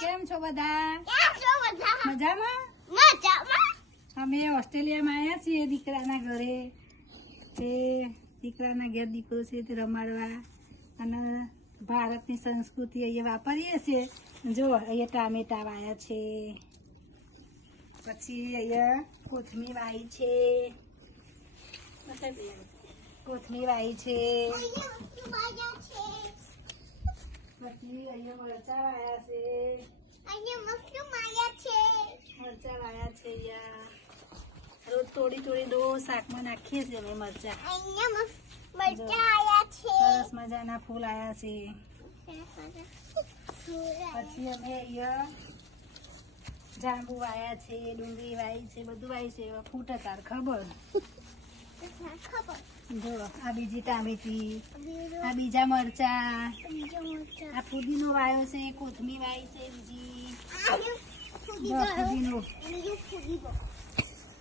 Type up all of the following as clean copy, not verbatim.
કેમ છો બધા? મજામાં? અમે ઓસ્ટ્રેલિયામાં આવ્યા છીએ દીકરાના ઘરે. તે દીકરાના ઘેર દીકરો છે તે રમાડવા અને ભારતની સંસ્કૃતિ અહીંયા વાપરીએ છીએ. જો અહીંયા ટામેટા વાયા છે, પછી અહીંયા કોથમીર વાઈ છે, કોથમીર વાઈ છે, પછી અહીંયા મરચા વાયા છે, મરચા વાયા છે. અહીંયા રોજ તોડી દો શાકમાં નાખીએ છીએ અમે મરચા. સરસ મજાના ફૂલ આયા છે. પછી અમે અહીંયા જાંબુ વાયા છે, ડુંગળી વાઈ છે, બધું વાય છે. ફૂટ તાર ખબર? જો આ બીજી ટામેટી, આ બીજા મરચા, આ ફુદીનો વાયો છે, કોથમીર વાઈ છે, બીજી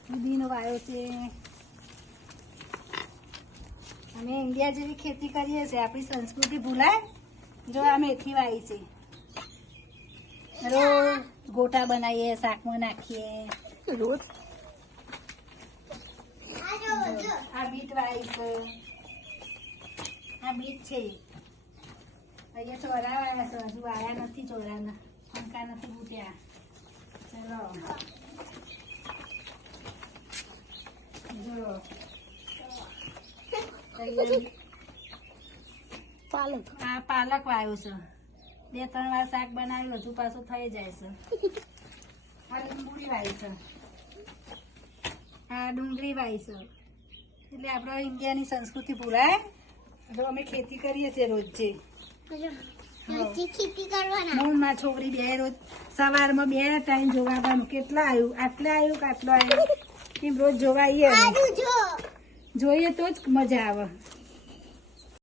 ફુદીનો વાયો છે. અમે ઇન્ડિયા જેવી ખેતી કરીએ છીએ, આપણી સંસ્કૃતિ ભૂલાય. જો આ મેથી વાઈ છે, રોજ ગોટા બનાવીએ, શાકમાં નાખીએ. રોજ આ બીટ વાઈ છે, આ બીટ છે. અહીંયા ચોરા વાયા છે, હજુ વાયા નથી ચોરાના, પંખા નથી ફૂટ્યા. ચલો જો પાલક, આ પાલક વાયો છે. 2-3 વાર શાક બનાવ્યું, હજુ પાછું થઈ જાય છે. આ લીંબુડી વાઈ છે, આ ડુંગળી વાઈ છે. એટલે આપણે ઇન્ડિયાની સંસ્કૃતિ ભૂલાય. જો અમે ખેતી કરીએ છીએ રોજે. મોનમાં છોકરી બે રોજ સવારમાં 2 ટાઈમ જોવાનું, કેટલા આવ્યું, આટલે આવ્યું કે આટલો આવ્યું, એમ રોજ જોવાઈએ. જોઈએ તો જ મજા આવે.